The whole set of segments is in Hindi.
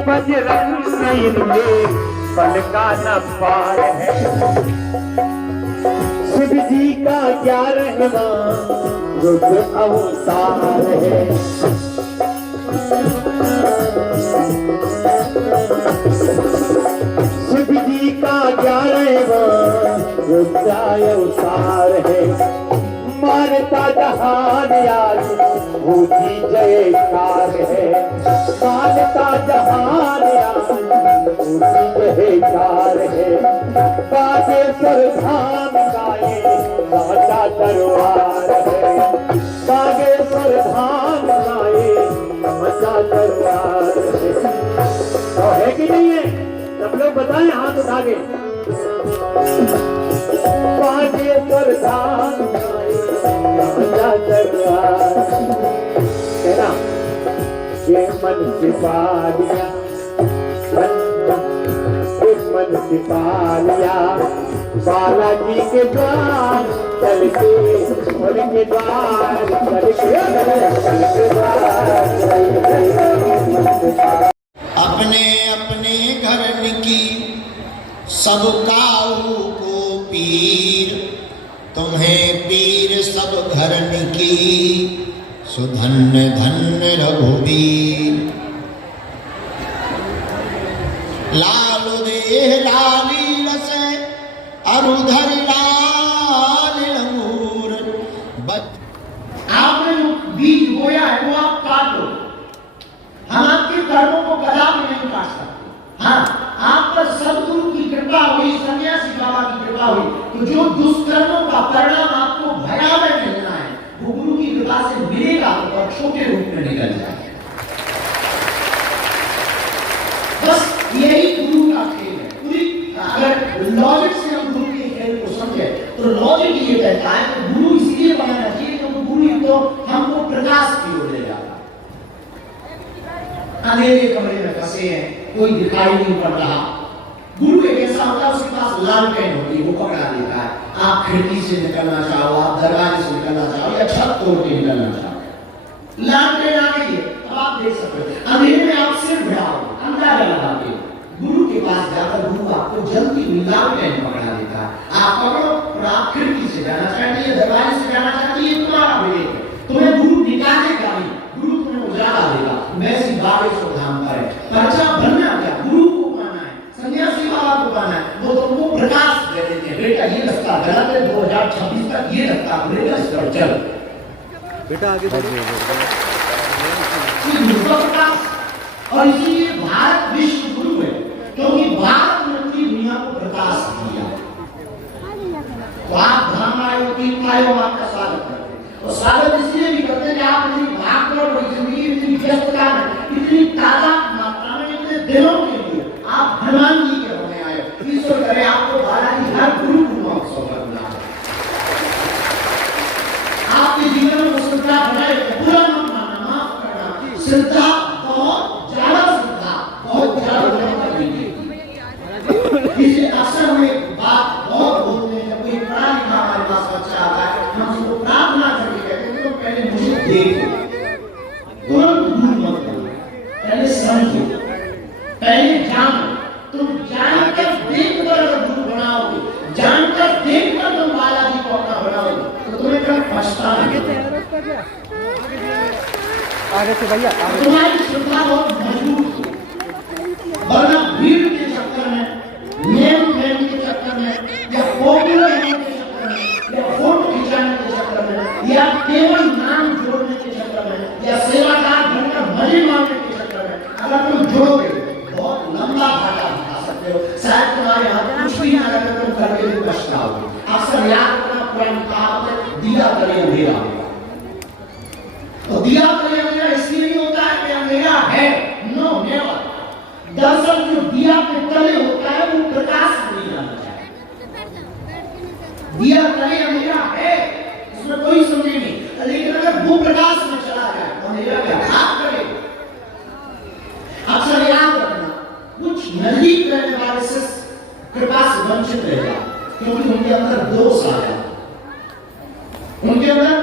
बजरंग इनके बल का न पार है। शिव जी का 11वां रुद्र अवतार है। शिव जी का 11वां रुद्र अवतार है। मारता जहान यार ऊंची जयकार है। मारता जहान यार ऊंची जयकार है। बागेश्वर धाम गाए राजा दरबार है। बागेश्वर धाम गाए राजा दरबार है। तो है कि नहीं है? सब लोग बताएं हाथ उठा के। बागेश्वर धाम राजा दरबार कहना ये मन सिपालिया मन सिपालिया बालाजी के द्वार चल के उनके द्वार चल के अपने अपने घर की सब काऊ को पीर तुम्हें पीर सब घरन की सुधन्य धन्य रघुवीर। लाल देह लाली रस अरुधर लाल अंगूर। आपने जो बीज बोया है वो आप काट लो। हम आपके कर्मों को कदापि नहीं काट सकते। हाँ, आप पर सदगुरु की कृपा हुई, सन्यासी बाबा की कृपा हुई, तो जो दुष्कर्मों का परिणाम आपको भयावह मिलना है वो गुरु की कृपा से मिलेगा और छोटे रूप में निकल जाएगा। बस यही गुरु का खेल है। पूरी अगर लॉजिक से हम गुरु के खेल को समझे तो लॉजिक ये कहता है कि गुरु इसलिए बनाना चाहिए क्योंकि गुरु तो हमको प्रकाश की ओर ले जाता है। अंधेरे कमरे में फंसे हैं, कोई दिखाई नहीं पड़ रहा। गुरु एक ऐसा होता है उसके पास लालटेन होती है, वो पकड़ा देता है। आप खिड़की से निकलना चाहो, आप दरवाजे से निकलना चाहो या छत तोड़ के निकलना चाहो, लालटेन आ गई है, अब आप देख सकते हो। अंधेरे में आप सिर भिड़ाओ, अंदाजा लगाते हो। गुरु के पास जाकर गुरु आपको जल्दी लालटेन पकड़ा देता है। आप पकड़ो और आप खिड़की से जाना चाहती है, दरवाजे से जाना चाहती है, तुम्हारा विवेक है। तुम्हें गुरु निकालेगा नहीं, गुरु तुम्हें उजाला देगा। वैसी बागेश्वर धाम पर है। पर्चा बनना क्या? गुरु को पाना है, सन्यासी बाबा को पाना है। वो तुमको प्रकाश दे देते हैं, बेटा ये रास्ता गलत है, 2026 तक ये रास्ता खुलेगा, इस पर चल बेटा आगे बढ़िए। और इसीलिए भारत विश्व गुरु है, क्योंकि भारत ने पूरी दुनिया को प्रकाश दिया। तो आप धाम आए, तीन आए, आपका स्वागत करते हैं। और स्वागत इसलिए भी करते हैं कि आप इतनी भागदौड़ भरी जिंदगी, इतनी व्यस्तता में, इतनी तादाद मात्रा में, इतने दिनों के लिए आप हनुमान जी के होने आए। ईश्वर करे आपको बालाजी हर गुरु को महोत्सव करना है। आपके जीवन में श्रद्धा बनाए, पूरा मत मानना, माफ करना। श्रद्धा बहुत ज्यादा, श्रद्धा बहुत ज्यादा इसे अक्सर हम एक बात बहुत बोलते हैं। जब कोई पढ़ा लिखा हमारे पास बच्चा आता है, हम उसको प्रार्थना करके कहते हैं तो पहले मुझे देखो, तुरंत भूल मत करो, पहले समझो, पहले जानो। तुम जानकर देखकर अगर गुरु बनाओगे, जानकर देखकर तुम बालाजी को अपना बनाओगे तो तुम्हें कभी पछताना नहीं। आगे से भैया, तुम्हारी श्रद्धा बहुत मजबूत है, वरना भीड़ के चक्कर में, नेम फेम के चक्कर में, या पॉपुलर होने के चक्कर में, या फोटो खिंचाने के चक्कर में, या केवल नाम जोड़ने के चक्कर में, या सेवादार बनकर मजे मारने के चक्कर में अगर तुम जोड़ोगे बहुत लंबा घाटा उठा सकते हो। शायद तुम्हारे हाथ कुछ भी ना लगे, तुम करके भी पछताओगे। अक्सर याद करना पुरानी कहावत है, दिया करे अंधेरा होगा। तो दिया करे अंधेरा इसलिए नहीं होता है कि अंधेरा है, नो नेवर। दरअसल जो दिया के तले होता है वो प्रकाश नहीं जाना चाहिए। दिया तले अंधेरा है, इसमें कोई समझे नहीं, लेकिन अगर वो प्रकाश में चला जाए तो अंधेरा क्या भाग करेगा। अक्सर याद रखना, कुछ नजदीक रहने वाले से कृपा से वंचित रहेगा, क्योंकि उनके अंदर दोष आ जाता है, उनके अंदर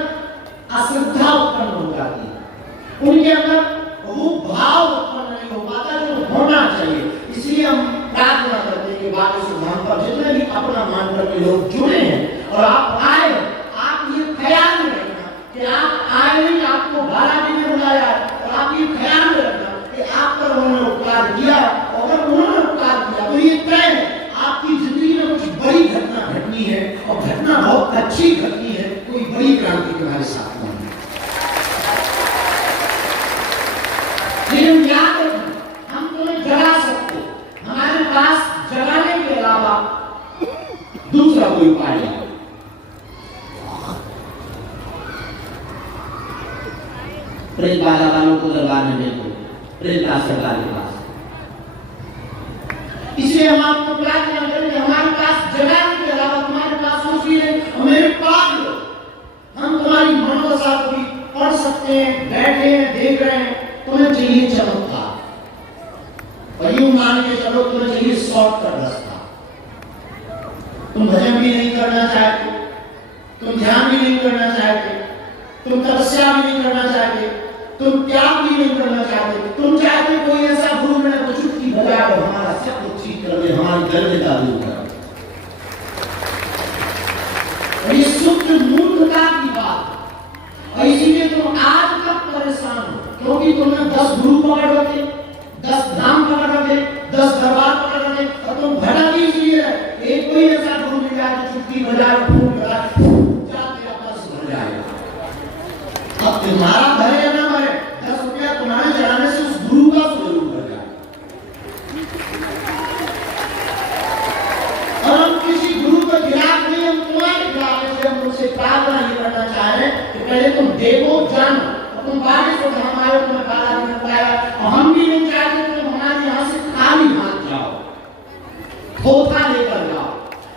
अश्रद्धा उत्पन्न हो जाती है, उनके अंदर वो भाव उत्पन्न नहीं हो पाता जो होना में लोग जुड़े हैं और आप आए, आप ये ख्याल में रखना कि आप आए नहीं, आपको बालाजी ने बुलाया और आप ये ख्याल में रखना कि आप पर उन्होंने उपकार किया, और अगर उन्होंने उपकार किया तो ये तय है आपकी जिंदगी में कुछ बड़ी घटना घटनी है, और घटना बहुत अच्छी घटनी है, कोई बड़ी क्रांति तुम्हारे साथ नहीं। लेकिन याद रखना, हम तुम्हें जगा सकते, हमारे पास जगाने के अलावा दूसरा कोई उपाय नहीं। प्रेम बाला वालों को दरबार में भेजो, प्रेम दास सरकार के पास। इसलिए हम आपको प्रार्थना करेंगे, हमारे पास जगाने के अलावा तुम्हारे पास कुछ भी नहीं, मेरे पास लो। हम तुम्हारी मनोदशा को भी पढ़ सकते हैं, बैठे हैं, देख रहे हैं। तुम्हें चाहिए चमत्कार, और यूं मान के चलो तुम्हें चाहिए शॉर्टकट रास्ता। तुम भजन भी नहीं करना चाहते, तुम ध्यान भी नहीं करना चाहते, तुम तपस्या भी नहीं करना चाहते, तुम त्याग भी नहीं करना चाहते, तुम चाहते कोई ऐसा गुरु मिले तो चुटकी बजा कर हमारा सब कुछ ठीक कर दे, हमारी दरिद्रता दूर कर दे। ये शुद्ध मूर्खता की बात, और इसीलिए तुम आज तक परेशान हो, क्योंकि तुमने 10 गुरु पकड़ रखे, 10 धाम पकड़ रखे, 10 दरबार पकड़ रखे, और तुम भटक इसलिए एक कोई ऐसा गुरु मिल जाए तो चुटकी बजाए, फूल लगाए, जाके अपना से भर जाएगा। अब तुम्हारा भरे या ना भरे, 10 रुपया तुम्हारे चढ़ाने से उस गुरु का जरूर भर जाए। और हम किसी गुरु के खिलाफ नहीं, हम तुम्हारे खिलाफ है, हम उनसे प्रार्थना ये करना चाह रहे हैं कि पहले तुम देखो, जानो, और तुम बाकी को हम आए, तुम्हें बालाजी ने बुलाया, और हम भी नहीं चाहते तुम हमारे यहाँ से खाली हाथ जाओ, धोखा लेकर जाओ।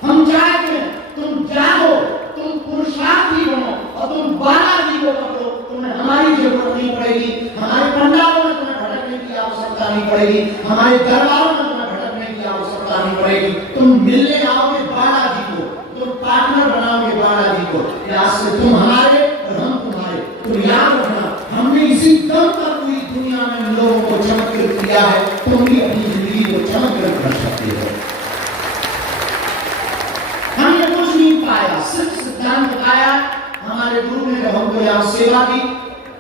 हम चाहते हैं तुम जागो, तुम पुरुषार्थी बनो, और तुम बालाजी को पकड़ो। तुम्हें हमारी जरूरत नहीं पड़ेगी, हमारे पंडालों में तुम्हें भटकने की आवश्यकता नहीं पड़ेगी, हमारे दरबारों में तुम्हें भटकने की आवश्यकता नहीं पड़ेगी। तुम मिलने आओगे बालाजी को, तुम पार्टनर बनाओगे बालाजी को। आज से तुम हमारे और हम तुम्हारे। तुम याद रखना, हमने इसी दम पर पूरी दुनिया में लोगों को चमत्कृत किया है, तुम भी अपनी जिंदगी को चमत्कृत कर सकते हो। हमने कुछ नहीं पाया, सिर्फ सिद्धांत पाया। हमारे गुरु ने जब हमको यहाँ सेवा दी,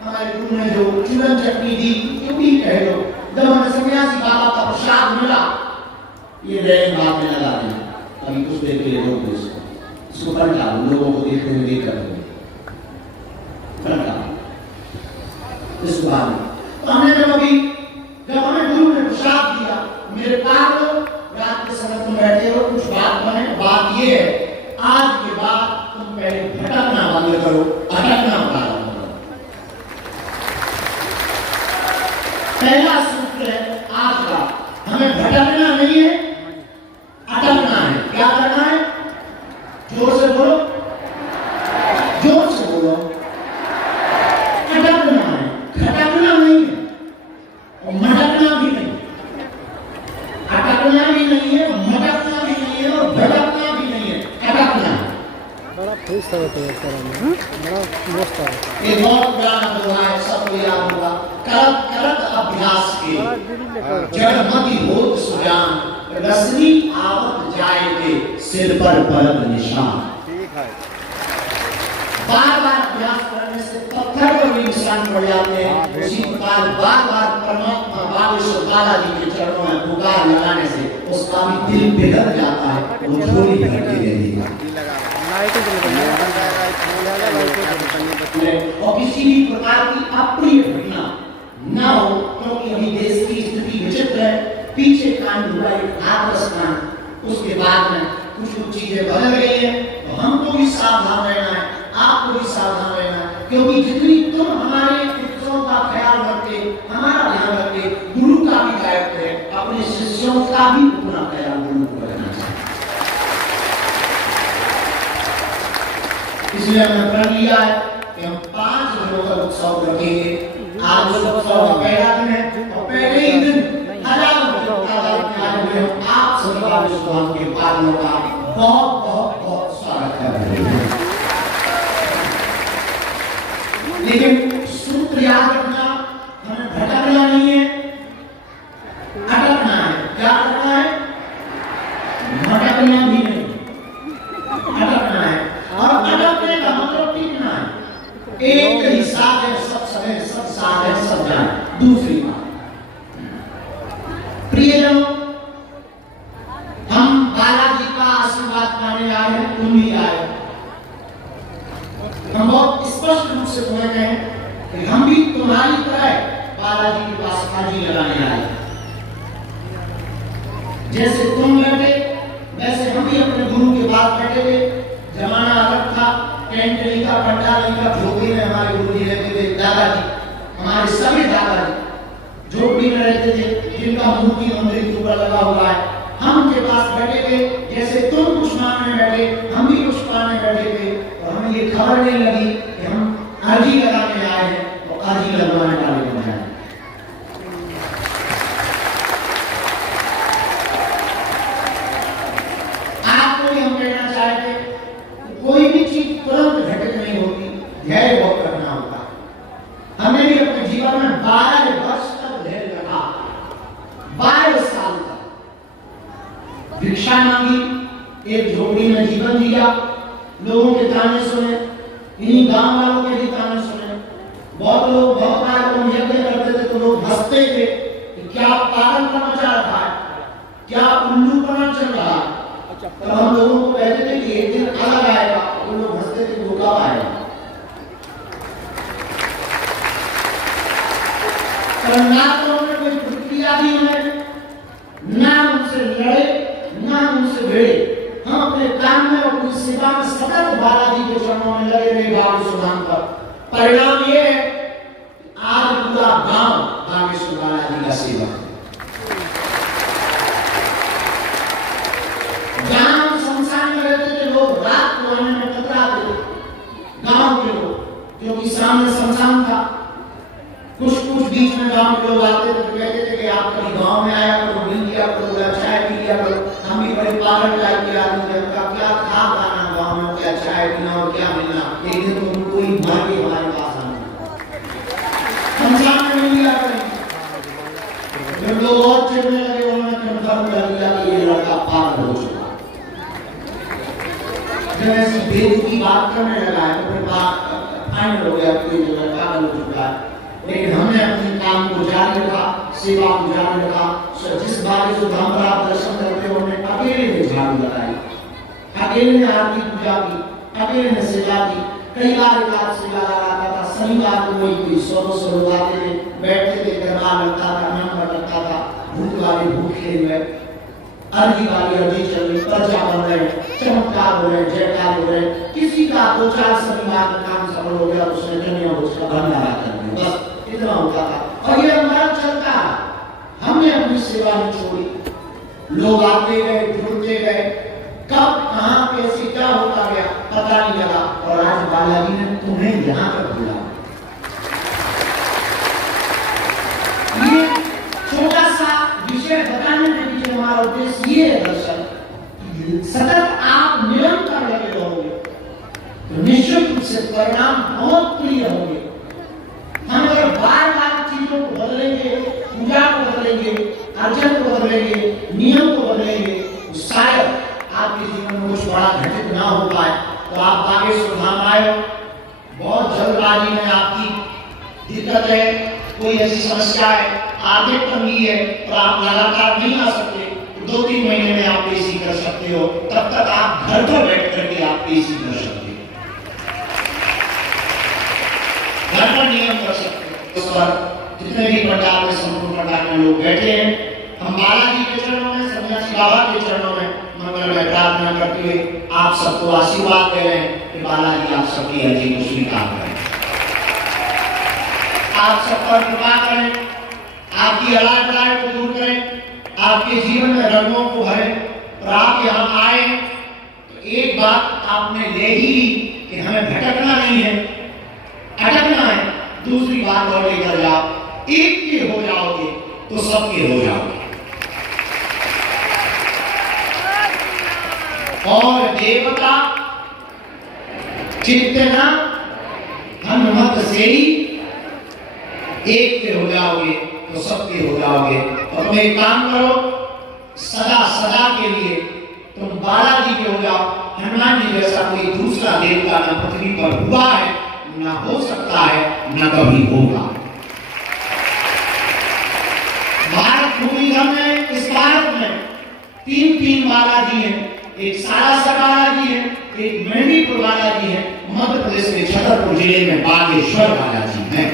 हमारे गुरु ने जो चूरन चटनी दी, क्यों भी कह लो, जब हमें सन्यासी बाबा का प्रसाद मिला, ये रैन हाथ में लगा दिया, अभी कुछ देर के लिए रोक दो इसको पलटा, लोगों को देखते हुए देख कर पलटा इसको बाद। तो हमने जब हमें गुरु ने प्रसाद दिया, मेरे पास रात के समय तुम बैठे हो, कुछ बात बने। बात ये है, आज के बाद तुम पहले भटकना बंद करो, अटकना प्रारंभ करो। पहला सूत्र है आज का, हमें भटकना नहीं है, अटकना है। क्या करना है? जोर से बोलो, जोर से बोलो। अटकना है, खटकना नहीं है, और मटकना भी नहीं। अटकना भी नहीं है, मटकना भी नहीं है, और भटकना भी नहीं है, अटकना है। बड़ा फेस होता है सर, बड़ा मस्त है। ये बहुत पुराना दोहा है, सबको याद होगा। करत करत अभ्यास के जड़मति होत सुजान, रसनी आवत जाए के सिर पर परद निशान। ठीक है। बार बार अभ्यास करने से पत्थर पर भी निशान पड़ जाते हैं। उसी प्रकार बार बार परमात्मा बागेश्वर बालाजी के चरणों में पुकार लगाने से उसका भी दिल पिघल जाता है, वो थोड़ी घटी रहेगी। और किसी भी प्रकार की अप्रिय घटना न हो, क्योंकि अभी देश की स्थिति विचित्र है। पीछे कांड हुआ एक हाथरस कांड, उसके बाद में कुछ चीजें बदल गई है। तो हमको भी सावधान रहना है, आपको भी सावधान रहना है, क्योंकि जितनी तुम हमारे पितरों का ख्याल रखते, हमारा ध्यान रखते, गुरु का भी दायित्व है, अपने शिष्यों का भी उतना ख्याल गुरु को रखना चाहिए। इसलिए हमने प्रण लिया है कि हम 5 दिनों का उत्सव रखेंगे। आज उत्सव का पहला दिन है, और पहले ही दिन हजारों आप सभी का विश्वास के पालनों का बहुत बहुत बहुत स्वागत करते हैं। लेकिन सूत्र याद रखना, हमें भटकना नहीं है, अटकना है। क्या करना है? भटकना भी नहीं, एक ही साथ है, सब समय सब साथ है, सब जाने। दूसरी बात, प्रियजनों, हम बालाजी का आशीर्वाद पाने आए हैं, तुम भी आए। हम बहुत स्पष्ट रूप से बोल रहे हैं कि हम भी तुम्हारी तरह बालाजी के पास हाजिरी लगाने आए। जैसे तुम बैठे वैसे हम भी अपने गुरु के पास बैठे थे। जमाना अलग था, टेंट नहीं था, पंडाल नहीं था, झोपड़ी में हमारे गुरु जी रहते थे, दादाजी, हमारे सभी दादाजी झोपड़ी में रहते थे, जिनका मूर्ति मंदिर के ऊपर लगा हुआ है। हम उनके पास बैठे थे, जैसे तुम पुष्पान में बैठे, हम भी पुष्पान में बैठे थे, और हमें ये खबर नहीं लगी कि हम अर्जी लगाने आए हैं और अर्जी लगवाने वाले बन जाए। आपको भी हम कहना चाहते हैं, कोई भी चीज तुरंत घटित नहीं होती, धैर्य बहुत रखना होता है। हमने भी अपने जीवन में 12 वर्ष तक धैर्य रखा, 12 साल तक भिक्षा मांगी, एक झोपड़ी में जीवन जिया, लोगों के ताने सुने, इन्हीं गांव वालों के भी ताने सुने। बहुत लोग बहुत बार हम यज्ञ करते थे तो लोग हंसते थे कि क्या पागलपन मचा रहा है, क्या उल्लूपना चल रहा है। तो हम लोगों को कहते थे कि एक दिन अलग आएगा, तो लोग हंसते थे वो कब आएगा। ना तो हमने कोई प्रतिक्रिया दी उन्हें, ना उनसे लड़े, ना उनसे भिड़े। हम अपने काम में और अपनी सेवा में सतत बालाजी के चरणों में लगे रहे बागेश्वर धाम पर। परिणाम ये है आज पूरा गांव बागेश्वर बालाजी का सेवक। गांव संसार में रहते थे लोग, रात को आने में कतराते थे गांव के लोग, क्योंकि सामने शमशान था। कुछ बीच में गांव के लोग आते थे तो कहते थे कि आप कभी गांव में आया करो, मिल लिया करो, चाय पी लिया करो। हम भी बड़े पागल टाइप के आदमी थे, उनका क्या था गाना गांव में, क्या चाय पीना और क्या मिलना। एक दिन तो उनको ही मार के हमारे पास आना, हम सामने मिल लिया करें। जब लोग और चिढ़ने लगे, उन्होंने कंफर्म कर दिया कि ये लड़का पागल हो चुका। जब ऐसी बेवकूफी बात करने लगा है तो फिर बात फाइनल हो गया कि ये लड़का पागल हो चुका है। लेकिन हमने अपने काम को जारी रखा, सेवा को जारी रखा। जिस बागेश्वर धाम पर आप दर्शन करते हो, हमने अकेले ने झाड़ू लगाई, अकेले ने आरती पूजा की, अकेले ने सेवा की। कई बार एक आध सेवा लगाता था, शनिवार को कोई 100 लोग आते थे, बैठते थे, दरबार लगता था, नंबर लगता था, भूत वाले भूत खेल रहे, अर्जी वाली अर्जी चल रही, पर्चा बन रहे, चमत्कार हो रहे, जयकार हो रहे। किसी का 2-4 शनिवार का काम सफल हो गया, उसने कन्या उसका भंडारा कर दिया, बस इतना होता था। और ये हमारा चलता, हमने अपनी सेवा नहीं छोड़ी। लोग आते गए, जुड़ते गए, कब कहां कैसे क्या होता गया पता नहीं लगा। और आज बालाजी ने तुम्हें यहां पर बुलाया। ये छोटा सा विषय बताने के पीछे हमारा उद्देश्य ये है दर्शन, सतत आप निरंतर लगे रहोगे तो निश्चित रूप से परिणाम बहुत प्रिय होंगे। हम अगर बार-बार चीजों को बदलेंगे, पूजा को बदलेंगे, अर्चन को बदलेंगे, नियम को बदलेंगे, तो शायद आपके जीवन में कुछ बड़ा घटित ना हो पाए। तो आप बागेश्वर धाम आए, बहुत जल्दबाजी में आपकी दिक्कत है, कोई ऐसी समस्या है, आगे तंगी है, तो आप लगातार नहीं आ सकते, 2-3 महीने में आप पेशी कर सकते हो। तब तक आप घर पर बैठ करके आप पेशी कर सकते हो, घर पर नियम कर सकते हो। उस पर जितने भी पंडाल में, संपूर्ण पंडाल में लोग बैठे हैं, हम बालाजी के चरणों में, सन्यासी बाबा के चरणों में मंगल में प्रार्थना करते हुए आप सबको आशीर्वाद दे रहे हैं कि बालाजी आप सबकी अर्जी को स्वीकार करें, आप सब पर कृपा करें, आपकी अलाट को दूर करें, आपके जीवन में रंगों को भरें। और आप यहाँ आए तो एक बात आपने ले ही ली कि हमें भटकना नहीं है, अटकना है। दूसरी बात और लेकर जाओ, एक के हो जाओगे तो सबके हो जाओगे। और देवता चिंतना हनुमत से ही एक के हो जाओगे तो सबके हो जाओगे। और तुम एक काम करो, सदा सदा के लिए तुम बालाजी के हो जाओ। हनुमान जी जैसा कोई दूसरा देवता न पृथ्वी पर हुआ है ना हो सकता है, ना कभी होगा। भारत भूमि में, इस भारत में तीन बालाजी हैं। एक सारासर बालाजी है, एक मेहंदीपुर बालाजी है, मध्य प्रदेश के छतरपुर जिले में बागेश्वर बालाजी हैं।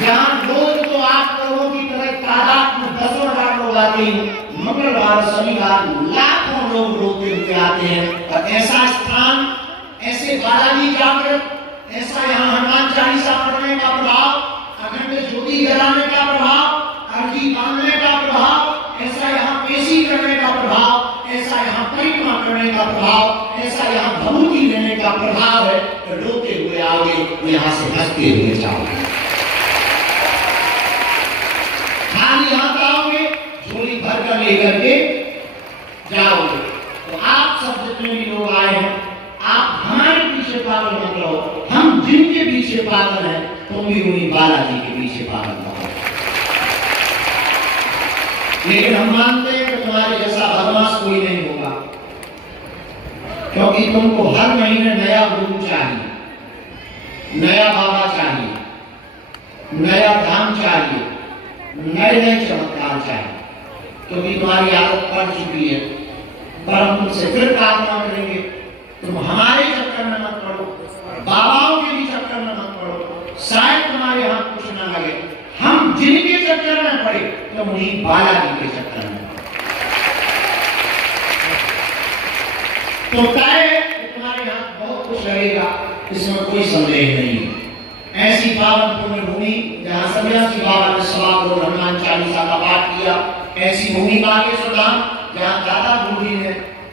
जहां रोज तो 8 करोड़ की तरह तादाद में 10,000 लोग आते हैं, मंगलवार शनिवार लाखों लोग रोते हुए आते हैं। और ऐसा स्थान, ऐसे बालाजी जागृत, ऐसा यहाँ हनुमान चालीसा पढ़ने का प्रभाव, अखंड ज्योति जलाने का प्रभाव, अर्जी बांधने का प्रभाव, ऐसा यहाँ पेशी करने का प्रभाव, ऐसा यहाँ परिक्रमा करने का प्रभाव, ऐसा यहाँ भभूति लेने का प्रभाव है। तो रोते हुए आओगे, यहाँ से हंसते हुए जाओगे। खाली हाथ आओगे, झोली भर कर लेकर के जाओगे। तो आप सब जितने भी लोग आए हैं, आप हमारे पीछे पागल मत रहो। हम जिनके पीछे पागल हैं, तुम भी उन्हीं बालाजी के पीछे पागल रहो। लेकिन हम मानते हैं कि तुम्हारे जैसा बदमाश कोई नहीं होगा, क्योंकि तुमको हर महीने नया गुरु चाहिए, नया बाबा चाहिए, नया धाम चाहिए, नए चमत्कार चाहिए, क्योंकि तुम्हारी आदत पड़ चुकी है। पर हम तुमसे फिर प्रार्थना करेंगे, तुम हमारे चक्कर में मत पड़ो, बाबाओं के भी चक्कर में मत पड़ो, शायद तुम्हारे यहाँ कुछ न लगे। हम जिनके चक्कर में पड़े, तो उन्हीं बालाजी के चक्कर में। तो तय तुम्हारे यहाँ बहुत कुछ लगेगा, इसमें कोई संदेह नहीं है। ऐसी पावन पुण्य भूमि जहाँ सन्यासी बाबा ने 1.25 करोड़ हनुमान चालीसा का पाठ किया, ऐसी भूमि बागेश्वर धाम जहाँ दादा गुरु जी ने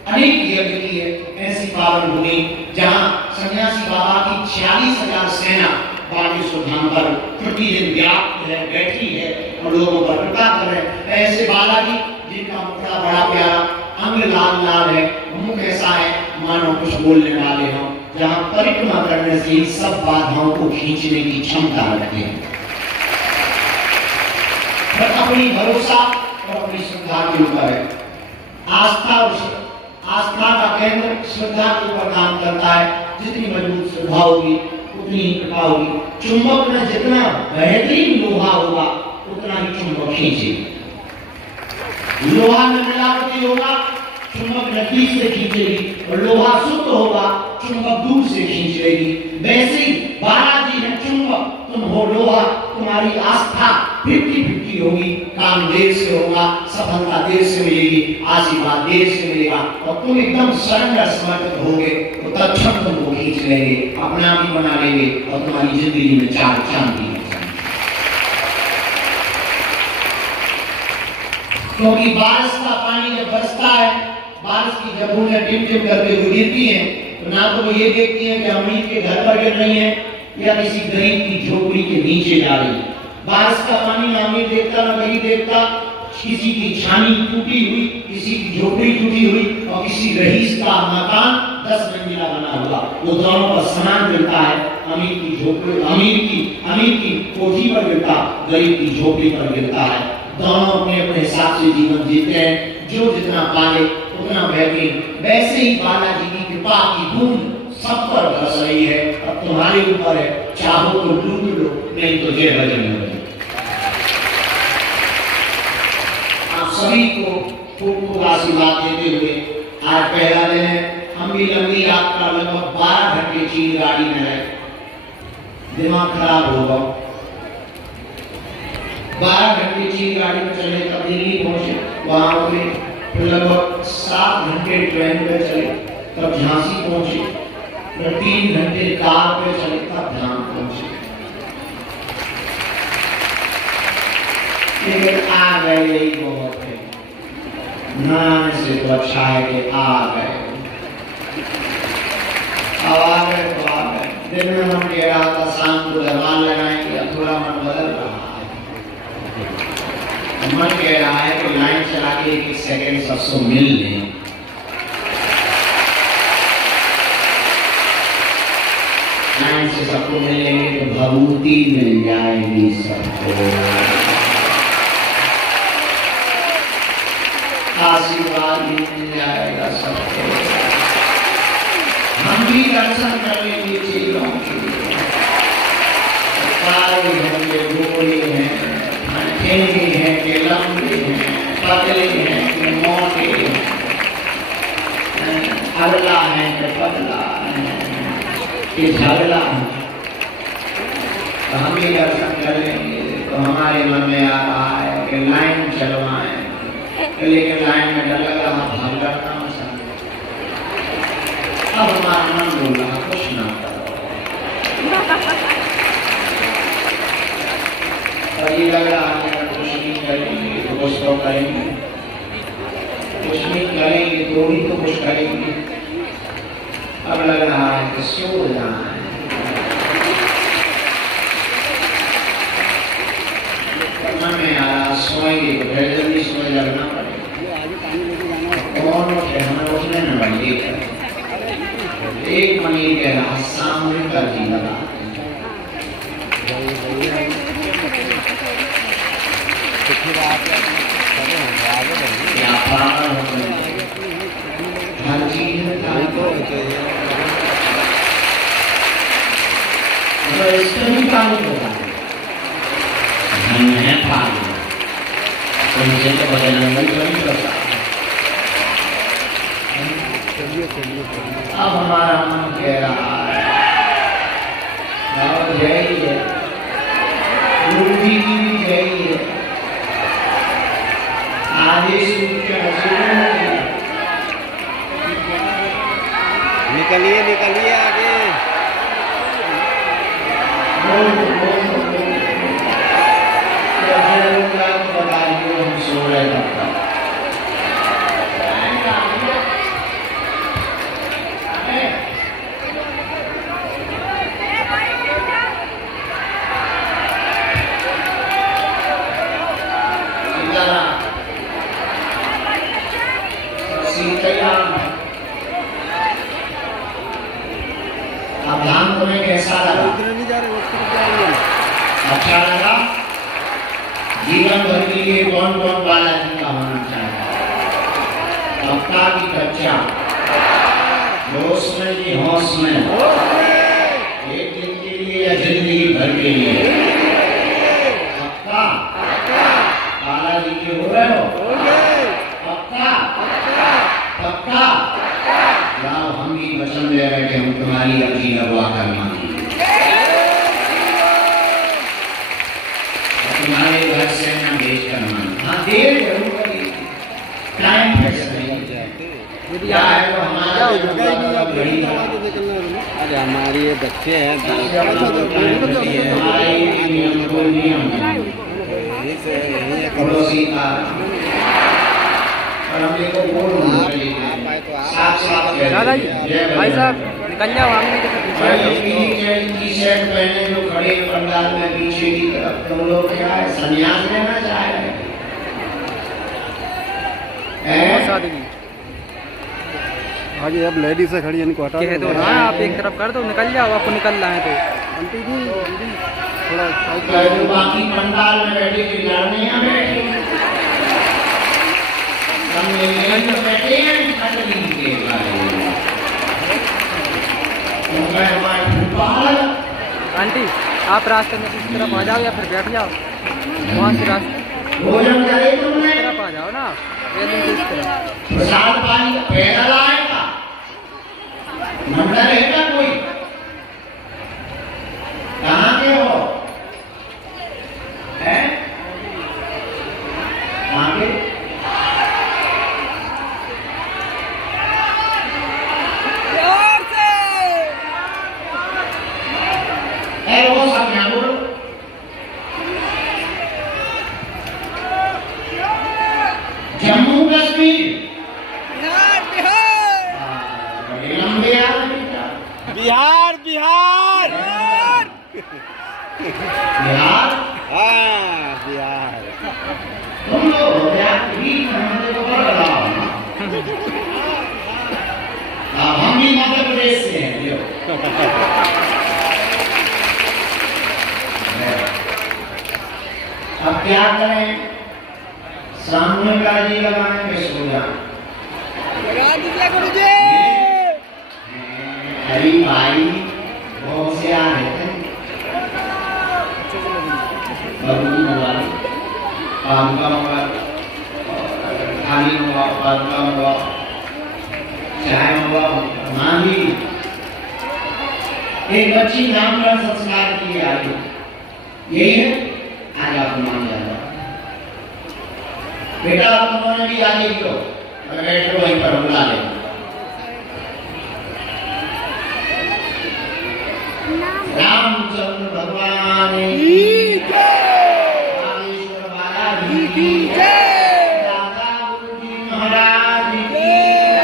अनेक यज्ञ किए, ऐसी पावन भूमि जहाँ सन्यासी बाबा की 46,000 सेना बागेश्वर धाम पर प्रतिदिन व्याप्त है, बैठी है और लोगों पर कृपा कर रहे हैं। ऐसे बालाजी जिनका मुखड़ा बड़ा प्यारा, अंग लाल लाल है, मुख ऐसा है मानो कुछ बोलने वाले हों, जहाँ परिक्रमा करने से ही सब बाधाओं को खींचने की क्षमता रखते हैं। पर अपनी भरोसा और अपनी श्रद्धा के ऊपर है। आस्था का केंद्र श्रद्धा के ऊपर काम करता है। जितनी मजबूत श्रद्धा होगी, उतनी ही कृपा होगी। चुंबक में जितना बेहतरीन लोहा होगा, उतना ही चुंबक खींचेगा। लोहा में मिलावटी होगा, चुंबक नजदीक से खींचेगी, और लोहा शुद्ध होगा, चुंबक दूर से खींच लेगी। वैसे ही बालाजी है चुंबक, तुम हो लोहा। तुम्हारी आस्था 50-50 होगी, काम देर से होगा, सफलता देर से मिलेगी, आशीर्वाद देर से मिलेगा, और तुम एकदम सरेंडर समर्पित होगे तो तत्क्षण तुमको खींच लेंगे, अपना भी बना लेंगे, और तुम्हारी जिंदगी में चार चांद भी। क्योंकि बारिश का पानी जब बरसता है, बारिश की जब बूंदें टिम-टिम करके गिरती हैं, तो ना तो वो ये देखती हैं कि अमीर के घर पर गिर रही है या किसी गरीब की झोपड़ी के नीचे जा रही है। बारिश का पानी ना अमीर देखता ना गरीब देखता, किसी की छानी टूटी हुई, किसी की झोपड़ी टूटी हुई, और किसी रईस का मकान 10 मंजिला बना हुआ, वो दोनों पर समान गिरता है। अमीर की झोपड़ी, अमीर की कोठी पर गिरता, गरीब की झोपड़ी पर गिरता है। दोनों अपने अपने हिसाब से जीवन जीते हैं, जो जितना पाले उतना बेहतरीन। वैसे ही बालाजी की कृपा की बूंद सब पर बरस रही है। अब तुम्हारे ऊपर है, चाहो तो लूट लो, नहीं तो जय बजरंग बली। आप सभी को खूब आशीर्वाद देते हुए आज पहला दिन है। हम भी लंबी यात्रा लगभग 12 घंटे चीन गाड़ी में रहे, दिमाग खराब होगा। 12 घंटे चीन गाड़ी में चले, तब दिल्ली पहुंचे, वहां उतरे, फिर लगभग 7 घंटे ट्रेन पे चले, तब झांसी पहुंचे, फिर 3 घंटे कार पे चले, तब धाम पहुंचे। लेकिन आ गए, यही बहुत है। ना आने से तो अच्छा है कि आ गए। अब आ गए तो आ गए। दिन में मन कह रहा था शाम को दरबार लगाएंगे, अब थोड़ा मन बदल रहा है। मन कह रहा है कि लाइन चला के 1 सेकंड सबसे मिल लें। लाइन से सबको मिलेंगे तो भभूति मिल जाएगी सबको, आशीर्वाद भी मिल जाएगा सबको। हम श्री दर्शन कर लेंगे चेलों के। काले हैं के गोरे हैं, ठेंगे हैं के लंबे हैं, पतले हैं के मोटे हैं, हल्ला है के पतला है के झगड़ा है। तो हम भी दर्शन कर लेंगे। तो हमारे मन में आ रहा है कि लाइन चलवाएं, लेकिन लाइन में डर लग रहा, भाग करना अब हमारा मन बोल रहा कुछ ना करो, और ये लग रहा है अगर कुछ नहीं करेंगे तो कुछ तो करेंगे, कुछ नहीं करेंगे तो भी तो कुछ करेंगे। अब लग रहा है कि सो जाना है। मन में आ रहा सोएंगे तो फिर जल्दी सो लगना पड़ेगा। कौन उठे हमें उठने में बड़ी एक मनी कह रहा सामने का जी लगा क्या पागल हो गए हर चीज में तो इससे भी पागल होगा धन है पागल तो मुझे तो बदलना नहीं पड़ता। अब हमारा मन कह रहा है जय है, गुरु जी की भी जय है, आदेश निकलिए निकलिए आगे। हम सो रहे थे अब ध्यान तुम्हें कैसा लगा? अच्छा लगा? जीवन भर के लिए कौन कौन बालाजी का होना चाहता है? पक्का की कच्चा, होश में कि होश में, एक दिन के लिए या जिंदगी भर के लिए? पक्का बालाजी के हो रहे हो? पक्का पक्का जाओ, हम भी वचन दे रहे कि हम तुम्हारी अर्जी लगवा कर मांगेंगे, तुम्हारे घर से न बेच कर मांगे। हाँ देर जरूर करिए, टाइम फिक्स नहीं क्या है तो हमारा घड़ी है। अरे हमारे ये बच्चे हैं पड़ोसी का भाई साहब निकल जाओ, हमने टी-शर्ट पहने जो खड़े पंडाल में पीछे की तरफ, तुम लोग क्या है संन्यास लेना चाह रहे हैं? आगे अब लेडीज से खड़ी इनको हटा दो। हाँ आप एक तरफ कर दो, निकल जाओ, आपको निकलना है तो। आंटी जी थोड़ा जो बाकी पंडाल में बैठे खिलाने यहाँ बैठे बैठे हैं आंटी आप रास्ते में किसी तरफ आ जाओ या फिर बैठ जाओ, वहाँ से रास्ते भोजन करे तुमने तरफ आ जाओ ना, ये दिन किस तरफ प्रसाद पानी पैदल आएगा, मंडल रहेगा कोई? कहाँ के हो? हैं? आगे वो सब यहाँ बोलो। जम्मू कश्मीर लंबे बिहार बिहार बिहार हाँ बिहार। तुम लोग हो गया बीच में हमने को कर रहा हम भी मध्य प्रदेश से हैं जो अब क्या करें? सामने गाड़ी लगाएंगे सो जाए। लगा दीजिए गुरुजी। मेरी भाई वो होशियार है, बबूली वाली काम का होगा, खाली हुआ, काम का हुआ, चाय हुआ, मांगी एक बच्ची नामकरण संस्कार की आई, यही है आज आप मान जाता बेटा, आप उन्होंने भी आगे की हो, बैठो वहीं पर बुला ले। रामचंद्र भगवान की जय, रामेश्वर बालाजी की जय, दादा गुरुजी महाराज की जय।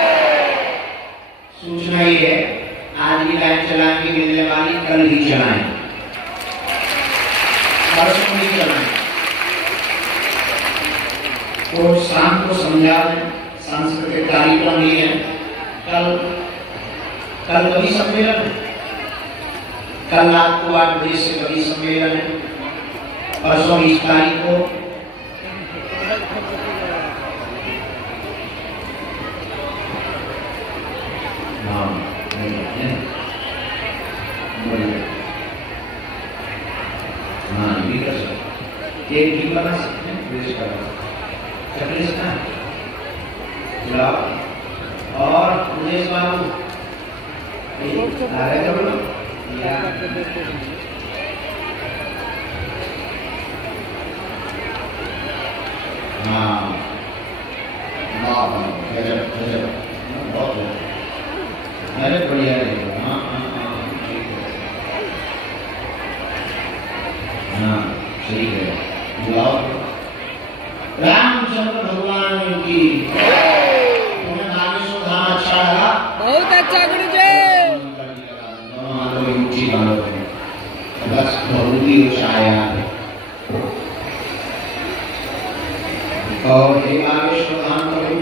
सूचना ये है आज की लाइन चलाने की मिलने वाली कल ही चलाएं, परसों ही चलाएं। तो शाम को समझा सांस्कृतिक कार्यक्रम ही है, कल कवि सम्मेलन है, कल रात को 8 बजे से कवि सम्मेलन है, परसों 20 तारीख को एक भी बना सकते हैं, चक्लेश का गुलाब और उदेश बाबू आगे कर लो या हाँ गजब गजब बहुत अरे बढ़िया रहेगा। हाँ हाँ ठीक है। रामचंद्र भगवान की तुम्हें नागेश्वर धाम अच्छा लगा? बहुत अच्छा गुरुजी। बस बहुत ही ऊंचाया है। और हे नागेश्वर धाम प्रभु,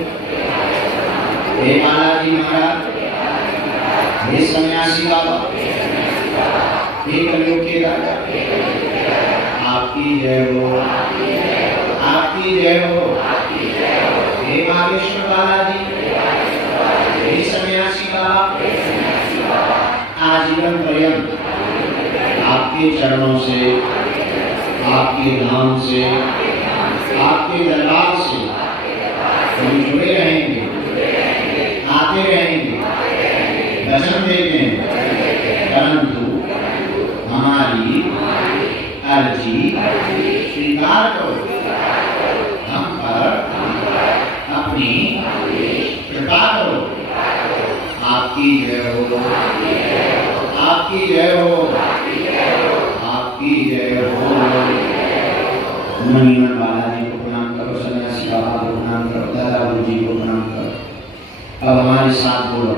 हे बालाजी महाराज, हे सन्यासी बाबा, हे कलयुग के राजा, आपकी जय हो, आपकी जय हो। हे नागेश्वर बालाजी, हे सन्यासी बाबा, आजीवन पर्यंत आपके चरणों से, आपके धाम से, आपके दरबार से हम जुड़े रहेंगे, आते रहेंगे, दर्शन देते हैं, परंतु हमारी अर्जी स्वीकार करो, हम पर अपनी कृपा करो। आपकी जय हो, आपकी जय हो, आपकी जय हो। मणिमन बालाजी को प्रणाम करो, सन्यासी बाबा को प्रणाम करो, दादा गुरुजी को प्रणाम करो। अब हमारे साथ बोलो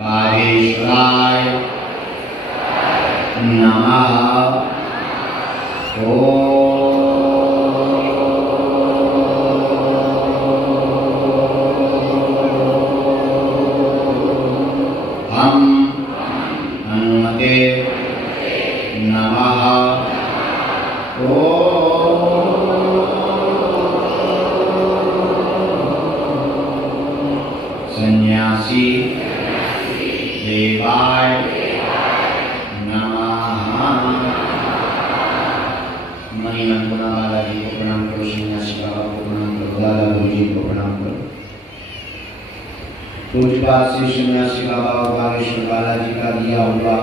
बागेश्वराय नमः। हम हनुमते नमः। सन्यासी देवाय नमः। मणिमंगला बालाजी को प्रणाम करो, सन्यासी बाबा को प्रणाम करो, दादा गुरुजी को प्रणाम करो। पूज्यपाद श्री सन्यासी बाबा और बागेश्वर बालाजी का दिया हुआ